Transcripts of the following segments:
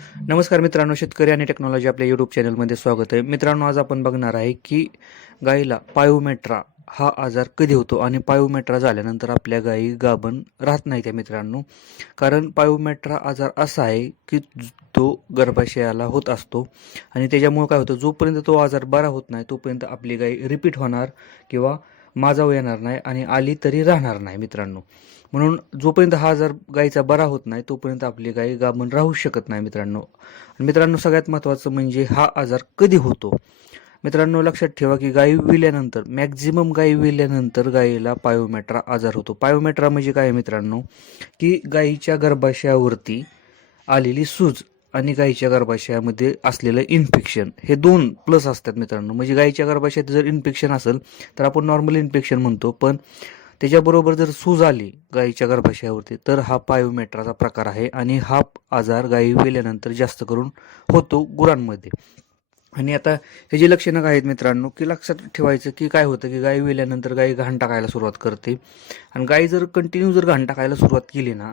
नमस्कार मित्रांनो शेतकरी आणि टेक्नॉलॉजी आपल्या यूट्यूब चॅनलमध्ये स्वागत आहे. मित्रांनो आज आपण बघणार आहे की गाईला पायोमेट्रा हा आजार कधी होतो आणि पायोमेट्रा झाल्यानंतर आपल्या गायी गाभण राहत नाही त्या मित्रांनो. कारण पायोमेट्रा आजार असा आहे की तो गर्भाशयाला होत असतो आणि त्याच्यामुळे काय होतं जोपर्यंत तो आजार बरा होत नाही तोपर्यंत आपली गाई रिपीट होणार किंवा माजाव येणार नाही आणि आली तरी राहणार नाही मित्रांनो. म्हणून जोपर्यंत हा आजार गायीचा बरा होत नाही तोपर्यंत आपली गायी गाभण राहू शकत नाही मित्रांनो. मित्रांनो सगळ्यात महत्त्वाचं म्हणजे हा आजार कधी होतो? मित्रांनो लक्षात ठेवा की गायी विल्यानंतर मॅक्झिमम गायी विल्यानंतर गायीला पायोमेट्रा आजार होतो. पायोमेट्रा म्हणजे काय मित्रांनो? की गायीच्या गर्भाशयावरती आलेली सूज. आणि गायीच्या गर्भाशयामध्ये असलेलं इन्फेक्शन हे दोन प्लस असतात मित्रांनो. म्हणजे गायीच्या गर्भाशयात जर इन्फेक्शन असेल तर आपण नॉर्मल इन्फेक्शन म्हणतो पण त्याच्याबरोबर जर सूज आली गायीच्या गर्भाशयावरती तर हा पायोमेट्राचा प्रकार आहे आणि हा आजार गायी वेल्यानंतर जास्त करून होतो गुरांमध्ये. आणि आता ह्याची लक्षणं काय आहेत मित्रांनो की लक्षात ठेवायचं की काय होतं की गाई वेल्यानंतर गाई घाण टाकायला सुरुवात करते. आणि गायी जर कंटिन्यू जर घाण टाकायला सुरुवात केली ना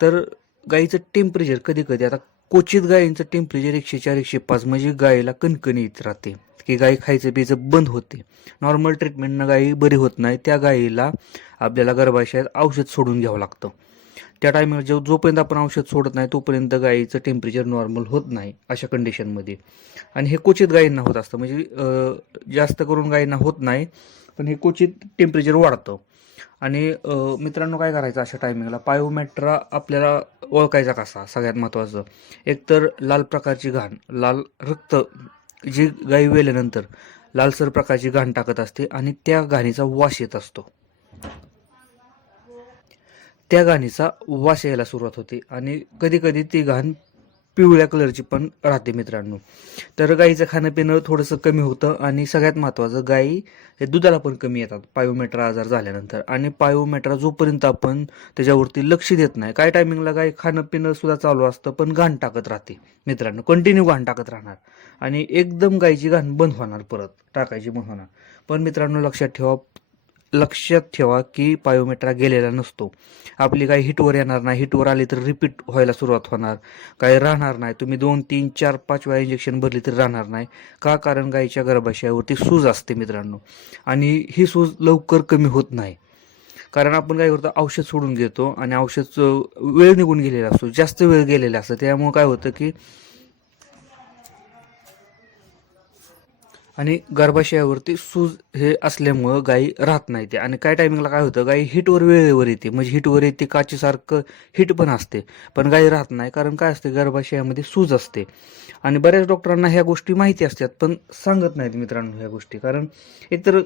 तर गाईचं टेम्परेचर कधी कधी आता क्वचित गायींचं टेम्परेचर एकशे चार एकशे पाच म्हणजे गायीला कणकणी येत राहते. की गाय खायचं पियचं बंद होते. नॉर्मल ट्रीटमेंटनं गायी बरी होत नाही. त्या गायीला आपल्याला गर्भाशयात औषध सोडून घ्यावं लागतं. त्या टायमिंगला जो जोपर्यंत आपण औषध सोडत नाही तोपर्यंत गायीचं टेम्परेचर नॉर्मल होत नाही अशा कंडिशनमध्ये आणि हे क्वचित गायींना होत असतं. म्हणजे जास्त करून गायींना होत नाही पण हे क्वचित टेम्परेचर वाढतं. आणि मित्रांनो काय करायचं अशा टायमिंगला पायोमेट्रा आपल्याला ओळखायचा कसा? सगळ्यात महत्त्वाचं एकतर लाल प्रकारची घाण लाल रक्त जी गाई वेल्यानंतर लालसर प्रकारची घाण टाकत असते आणि त्या घाणीचा वास येत असतो. त्या घाणीचा वास यायला सुरुवात होते आणि कधी कधी ती घाण पिवळ्या कलरची पण राहते मित्रांनो. तर गाईचं खाणं पिणं थोडंसं कमी होतं आणि सगळ्यात महत्त्वाचं गाई हे दुधाला पण कमी येतात. पायोमेट्रा आजार झाल्यानंतर. आणि पायोमेट्रा जोपर्यंत आपण त्याच्यावरती लक्ष देत नाही काय टायमिंगला गाय खाणं पिणं सुद्धा चालू असतं पण घाण टाकत राहते मित्रांनो. कंटिन्यू घाण टाकत राहणार. आणि एकदम गायची घाण बंद होणार परत टाकायची बंद होणार पण मित्रांनो लक्षात ठेवा लक्षात ठेवा की पायोमेट्रा गेलेला नसतो. आपली गाय हिटवर येणार नाही हिटवर आली तर रिपीट व्हायला सुरुवात होणार. काही राहणार नाही. तुम्ही दोन तीन चार पाच वेळा इंजेक्शन भरली तरी राहणार नाही. का? कारण गायीच्या गर्भाशयावरती सूज असते मित्रांनो. आणि ही सूज लवकर कमी होत नाही. कारण आपण काय करतो? औषध सोडून घेतो आणि औषध वेळ निघून गेलेला असतो. जास्त वेळ गेलेला असतो. त्यामुळे काय होतं की आणि गर्भाशयावरती सूज हे असल्यामुळं गायी राहत नाही ते. आणि काय टायमिंगला काय होतं? गाई हिटवर वेळेवर येते. म्हणजे हिटवर येते काचेसारखं हिट पण असते. पण गाई राहत नाही. कारण काय असते? गर्भाशयामध्ये सूज असते. आणि बऱ्याच डॉक्टरांना ह्या गोष्टी माहिती असतात पण सांगत नाहीत मित्रांनो ह्या गोष्टी. कारण एकतर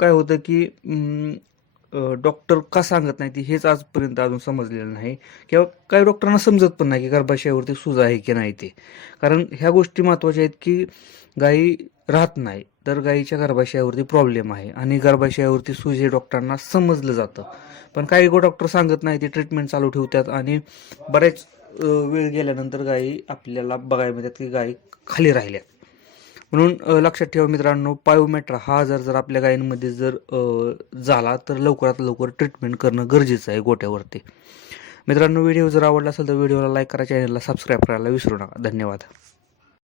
काय होतं की डॉक्टर का सांगत नाही ती हेच आजपर्यंत अजून समजलेलं नाही. किंवा काही डॉक्टरांना समजत पण नाही की गर्भाशयावरती सूज आहे की नाही ते. कारण ह्या गोष्टी महत्त्वाच्या आहेत की गाई राहत नाही. तर गाईच्या गर्भाशयावरती प्रॉब्लेम आहे आणि गर्भाशयावरती सूज हे डॉक्टरांना समजलं जातं. पण काही गो डॉक्टर सांगत नाही ते ट्रीटमेंट चालू ठेवतात आणि बरेच वेळ गेल्यानंतर गायी आपल्याला बघायला मिळतात की गायी खाली राहिल्यात म्हणून लक्षात ठेवा मित्रांनो पायोमेट्रा हा आजार जर आपल्या गायींमध्ये जर झाला तर लवकरात लवकर ट्रीटमेंट करणं गरजेचं आहे गोट्यावरती. मित्रांनो व्हिडिओ जर आवडला असेल तर व्हिडिओला लाईक करा चॅनलला सबस्क्राईब करायला विसरू नका. धन्यवाद.